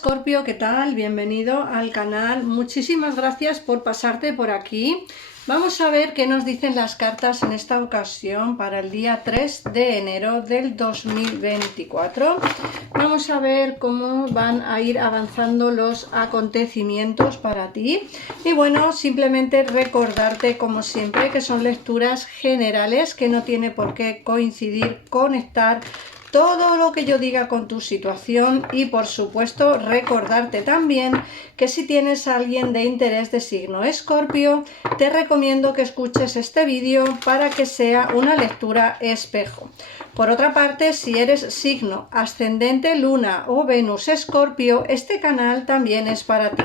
Escorpio, ¿qué tal? Bienvenido al canal. Muchísimas gracias por pasarte por aquí. Vamos a ver qué nos dicen las cartas en esta ocasión para el día 3 de enero del 2024. Vamos a ver cómo van a ir avanzando los acontecimientos para ti. Y bueno, simplemente recordarte, como siempre, que son lecturas generales, que no tiene por qué coincidir, conectar todo lo que yo diga con tu situación, y por supuesto recordarte también que si tienes a alguien de interés de signo Escorpio, te recomiendo que escuches este vídeo para que sea una lectura espejo. Por otra parte, si eres signo ascendente Luna o Venus Escorpio, este canal también es para ti.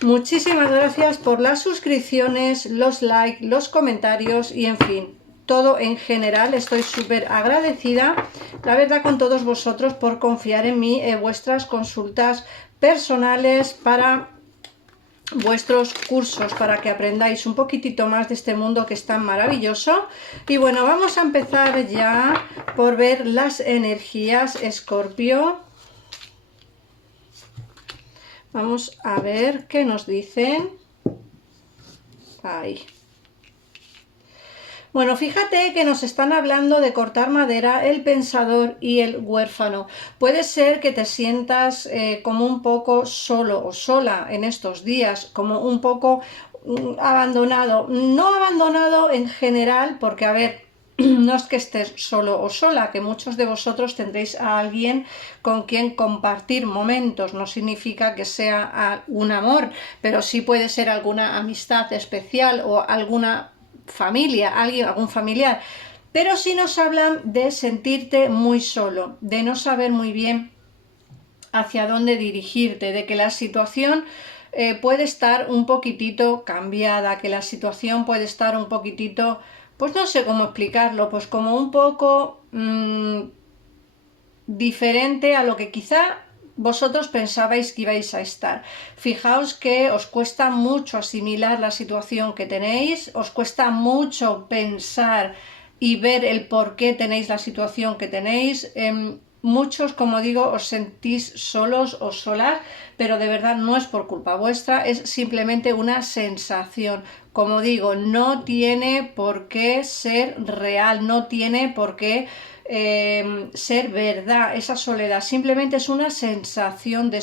Muchísimas gracias por las suscripciones, los likes, los comentarios y en fin, todo en general. Estoy súper agradecida, la verdad, con todos vosotros por confiar en mí, vuestras consultas personales para vuestros cursos, para que aprendáis un poquitito más de este mundo que es tan maravilloso. Y bueno, vamos a empezar ya por ver las energías Escorpio. Vamos a ver qué nos dicen. Ahí. Bueno, fíjate que nos están hablando de cortar madera, el pensador y el huérfano. Puede ser que te sientas como un poco solo o sola en estos días, como un poco abandonado. No abandonado en general, porque a ver, no es que estés solo o sola, que muchos de vosotros tendréis a alguien con quien compartir momentos. No significa que sea un amor, pero sí puede ser alguna amistad especial o alguna familia, algún familiar. Pero sí nos hablan de sentirte muy solo, de no saber muy bien hacia dónde dirigirte, de que la situación puede estar un poquitito cambiada, que la situación puede estar un poquitito, pues no sé cómo explicarlo, pues como un poco diferente a lo que quizá vosotros pensabais que ibais a estar. Fijaos que os cuesta mucho asimilar la situación que tenéis, os cuesta mucho pensar y ver el por qué tenéis la situación que tenéis. Muchos, como digo, os sentís solos o solas, pero de verdad no es por culpa vuestra, es simplemente una sensación. Como digo, no tiene por qué ser real, no tiene por qué ser verdad esa soledad, simplemente es una sensación de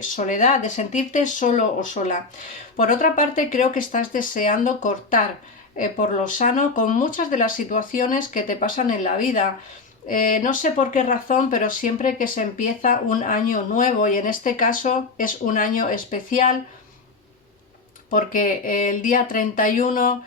soledad, de sentirte solo o sola. Por otra parte, creo que estás deseando cortar por lo sano con muchas de las situaciones que te pasan en la vida. No sé por qué razón, pero siempre que se empieza un año nuevo, y en este caso es un año especial porque el día 31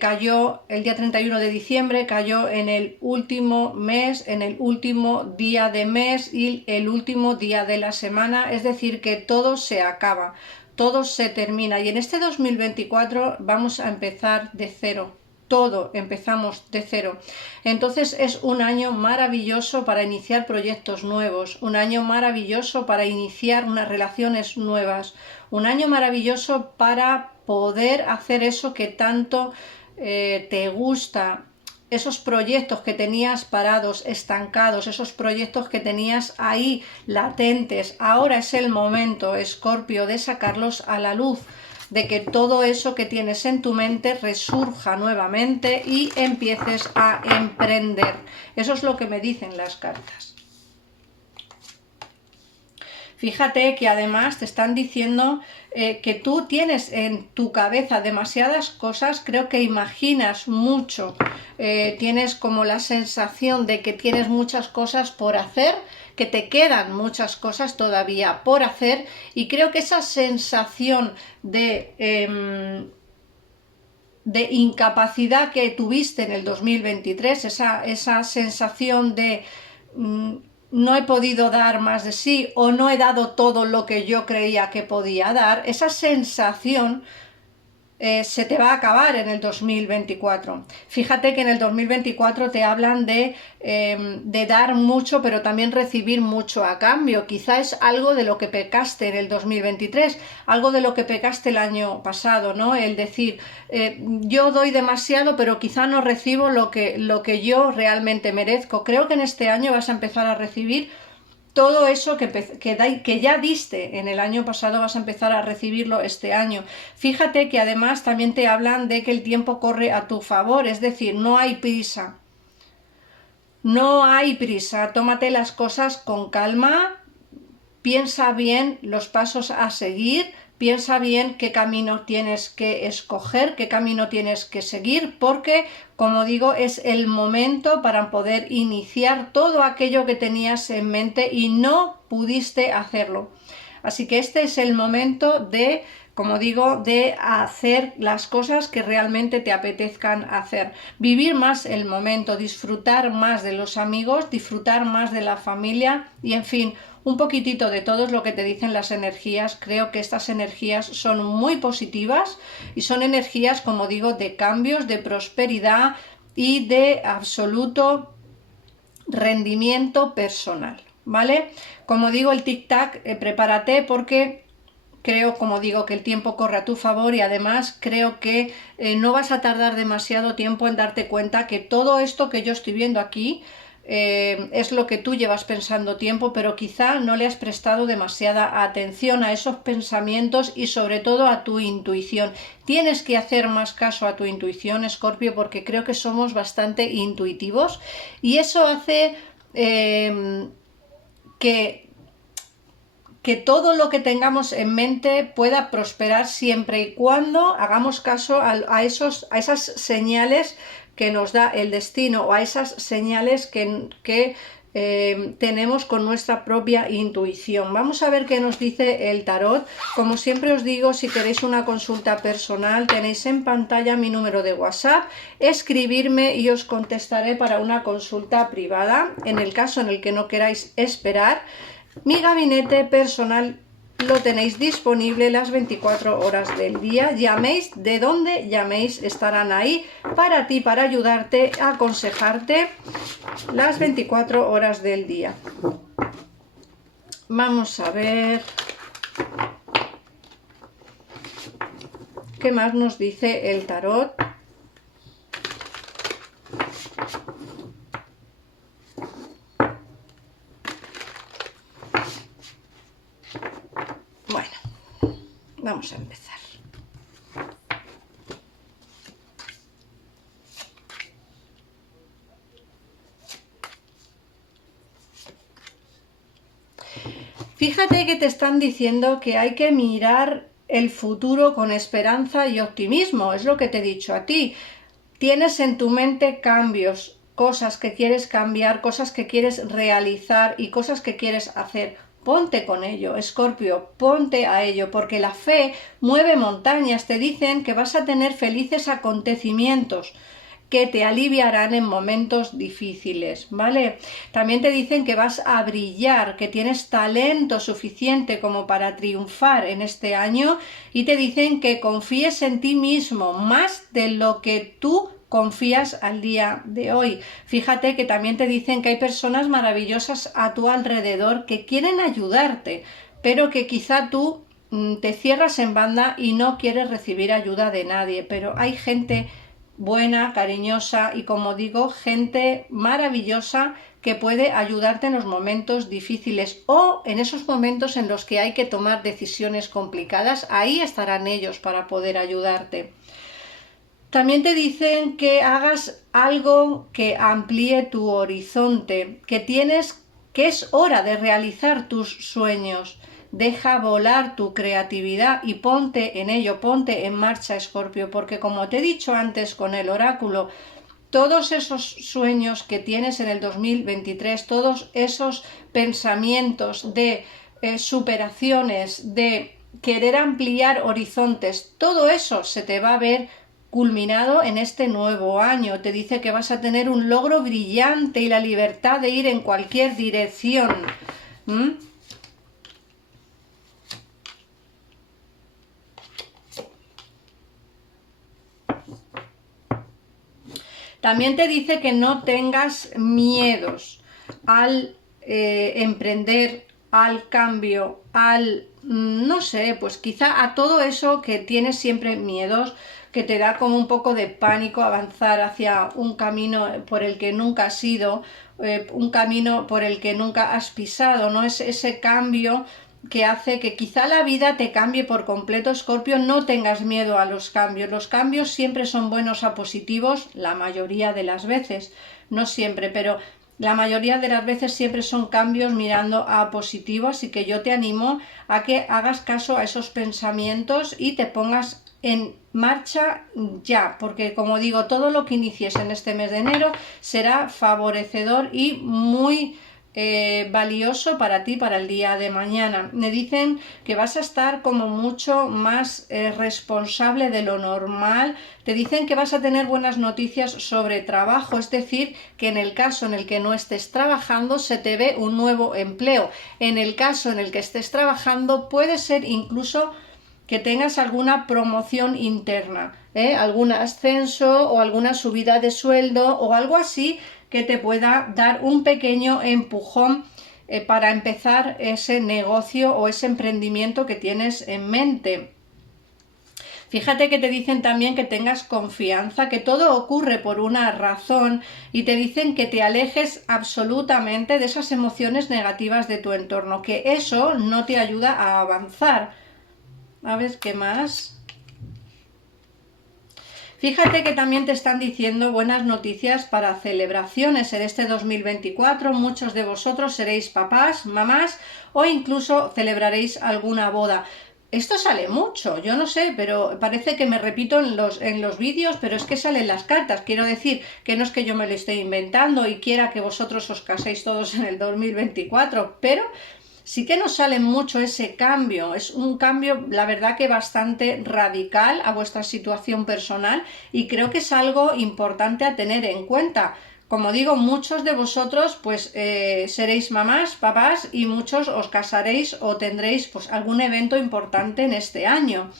cayó, el día 31 de diciembre cayó en el último mes, en el último día de mes y el último día de la semana, es decir, que todo se acaba, todo se termina, y en este 2024 vamos a empezar de cero. Todo empezamos de cero. Entonces es un año maravilloso para iniciar proyectos nuevos, un año maravilloso para iniciar unas relaciones nuevas, un año maravilloso para poder hacer eso que tanto te gusta, esos proyectos que tenías parados, estancados, esos proyectos que tenías ahí latentes. Ahora es el momento, Escorpio, de sacarlos a la luz, de que todo eso que tienes en tu mente resurja nuevamente y empieces a emprender. Eso es lo que me dicen las cartas. Fíjate que además te están diciendo que tú tienes en tu cabeza demasiadas cosas, creo que imaginas mucho, tienes como la sensación de que tienes muchas cosas por hacer, que te quedan muchas cosas todavía por hacer, y creo que esa sensación de incapacidad que tuviste en el 2023, esa sensación de no he podido dar más de sí o no he dado todo lo que yo creía que podía dar, esa sensación se te va a acabar en el 2024. Fíjate que en el 2024 te hablan de dar mucho, pero también recibir mucho a cambio. Quizá es algo de lo que pecaste en el 2023, algo de lo que pecaste el año pasado, ¿no? El decir, yo doy demasiado, pero quizá no recibo lo que yo realmente merezco. Creo que en este año vas a empezar a recibir todo eso que ya diste en el año pasado vas a empezar a recibirlo este año. Fíjate que además también te hablan de que el tiempo corre a tu favor, es decir, no hay prisa. No hay prisa, tómate las cosas con calma, piensa bien los pasos a seguir, piensa bien qué camino tienes que escoger, qué camino tienes que seguir, porque, como digo, es el momento para poder iniciar todo aquello que tenías en mente y no pudiste hacerlo. Así que este es el momento de, como digo, de hacer las cosas que realmente te apetezcan hacer. Vivir más el momento, disfrutar más de los amigos, disfrutar más de la familia y, en fin, un poquitito de todo es lo que te dicen las energías. Creo que estas energías son muy positivas y son energías, como digo, de cambios, de prosperidad y de absoluto rendimiento personal, ¿vale? Como digo, el tic-tac, prepárate porque creo, como digo, que el tiempo corre a tu favor y además creo que no vas a tardar demasiado tiempo en darte cuenta que todo esto que yo estoy viendo aquí es lo que tú llevas pensando tiempo, pero quizá no le has prestado demasiada atención a esos pensamientos y sobre todo a tu intuición. Tienes que hacer más caso a tu intuición, Escorpio, porque creo que somos bastante intuitivos y eso hace que todo lo que tengamos en mente pueda prosperar siempre y cuando hagamos caso a esas señales que nos da el destino o a esas señales que tenemos con nuestra propia intuición. Vamos a ver qué nos dice el tarot. Como siempre os digo, si queréis una consulta personal, tenéis en pantalla mi número de WhatsApp, escribirme y os contestaré para una consulta privada. En el caso en el que no queráis esperar, mi gabinete personal lo tenéis disponible las 24 horas del día. Llaméis de donde llaméis, estarán ahí para ti, para ayudarte, a aconsejarte las 24 horas del día. Vamos a ver qué más nos dice el tarot. Bueno, vamos a empezar. Fíjate que te están diciendo que hay que mirar el futuro con esperanza y optimismo, es lo que te he dicho a ti. Tienes en tu mente cambios, cosas que quieres cambiar, cosas que quieres realizar y cosas que quieres hacer. Ponte con ello, Escorpio, ponte a ello, porque la fe mueve montañas. Te dicen que vas a tener felices acontecimientos que te aliviarán en momentos difíciles, ¿vale? También te dicen que vas a brillar, que tienes talento suficiente como para triunfar en este año y te dicen que confíes en ti mismo más de lo que tú confías al día de hoy. Fíjate que también te dicen que hay personas maravillosas a tu alrededor que quieren ayudarte, pero que quizá tú te cierras en banda y no quieres recibir ayuda de nadie, pero hay gente buena, cariñosa y, como digo, gente maravillosa que puede ayudarte en los momentos difíciles o en esos momentos en los que hay que tomar decisiones complicadas. Ahí estarán ellos para poder ayudarte. También te dicen que hagas algo que amplíe tu horizonte, que es hora de realizar tus sueños. Deja volar tu creatividad y ponte en ello, ponte en marcha, Escorpio, porque como te he dicho antes con el oráculo, todos esos sueños que tienes en el 2023, todos esos pensamientos de superaciones, de querer ampliar horizontes, todo eso se te va a ver culminado en este nuevo año. Te dice que vas a tener un logro brillante y la libertad de ir en cualquier dirección. También te dice que no tengas miedos al emprender, al cambio, no sé, pues quizá a todo eso que tienes siempre miedos, que te da como un poco de pánico avanzar hacia un camino por el que nunca has ido, un camino por el que nunca has pisado, ¿no? Es ese cambio que hace que quizá la vida te cambie por completo, Escorpio. No tengas miedo a los cambios siempre son buenos a positivos, la mayoría de las veces, no siempre, pero la mayoría de las veces siempre son cambios mirando a positivo, así que yo te animo a que hagas caso a esos pensamientos y te pongas en marcha ya, porque como digo, todo lo que inicies en este mes de enero será favorecedor y muy valioso para ti para el día de mañana. Me dicen que vas a estar como mucho más responsable de lo normal. Te dicen que vas a tener buenas noticias sobre trabajo, es decir, que en el caso en el que no estés trabajando se te ve un nuevo empleo. En el caso en el que estés trabajando puede ser incluso que tengas alguna promoción interna, algún ascenso o alguna subida de sueldo o algo así que te pueda dar un pequeño empujón para empezar ese negocio o ese emprendimiento que tienes en mente. Fíjate que te dicen también que tengas confianza, que todo ocurre por una razón, y te dicen que te alejes absolutamente de esas emociones negativas de tu entorno, que eso no te ayuda a avanzar. A ver, ¿qué más? Fíjate que también te están diciendo buenas noticias para celebraciones en este 2024. Muchos de vosotros seréis papás, mamás o incluso celebraréis alguna boda. Esto sale mucho, yo no sé, pero parece que me repito en los vídeos, pero es que salen las cartas. Quiero decir que no es que yo me lo esté inventando y quiera que vosotros os caséis todos en el 2024, pero sí que nos sale mucho ese cambio. Es un cambio, la verdad, que bastante radical a vuestra situación personal, y creo que es algo importante a tener en cuenta. Como digo, muchos de vosotros pues seréis mamás, papás, y muchos os casaréis o tendréis pues algún evento importante en este año.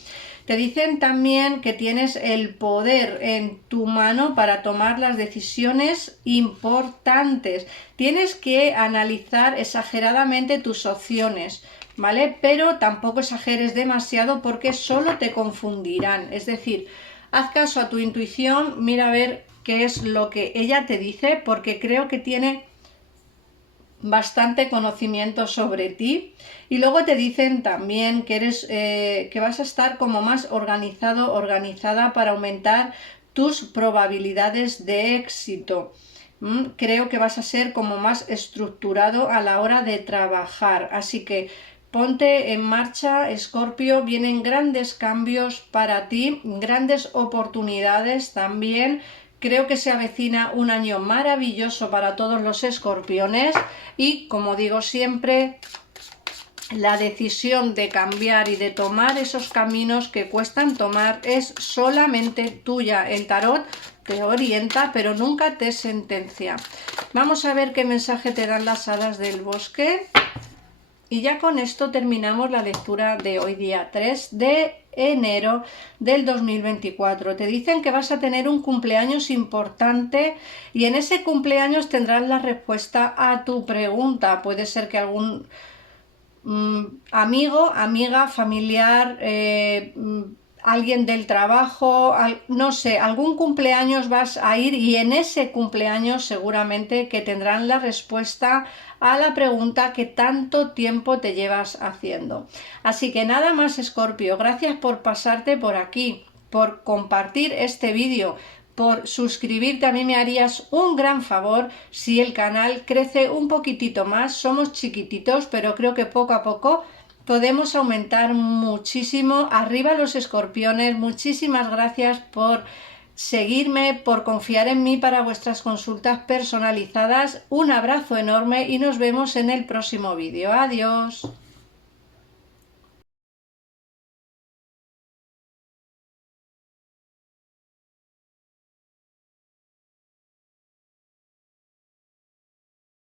Te dicen también que tienes el poder en tu mano para tomar las decisiones importantes. Tienes que analizar exageradamente tus opciones, ¿vale? Pero tampoco exageres demasiado porque solo te confundirán. Es decir, haz caso a tu intuición, mira a ver qué es lo que ella te dice, porque creo que tiene bastante conocimiento sobre ti. Y luego te dicen también que eres que vas a estar como más organizado, organizada para aumentar tus probabilidades de éxito. Creo que vas a ser como más estructurado a la hora de trabajar, así que ponte en marcha, Escorpio. Vienen grandes cambios para ti, grandes oportunidades también. Creo que se avecina un año maravilloso para todos los escorpiones y, como digo siempre, la decisión de cambiar y de tomar esos caminos que cuestan tomar es solamente tuya. El tarot te orienta, pero nunca te sentencia. Vamos a ver qué mensaje te dan las hadas del bosque. Y ya con esto terminamos la lectura de hoy, día 3 de enero del 2024. Te dicen que vas a tener un cumpleaños importante y en ese cumpleaños tendrás la respuesta a tu pregunta. Puede ser que algún amigo, amiga, familiar, alguien del trabajo, no sé, algún cumpleaños vas a ir y en ese cumpleaños seguramente que tendrán la respuesta a la pregunta que tanto tiempo te llevas haciendo. Así que nada más, Escorpio, gracias por pasarte por aquí, por compartir este vídeo, por suscribirte. A mí me harías un gran favor si el canal crece un poquitito más. Somos chiquititos, pero creo que poco a poco podemos aumentar muchísimo. Arriba los escorpiones, muchísimas gracias por seguirme, por confiar en mí para vuestras consultas personalizadas. Un abrazo enorme y nos vemos en el próximo vídeo. Adiós.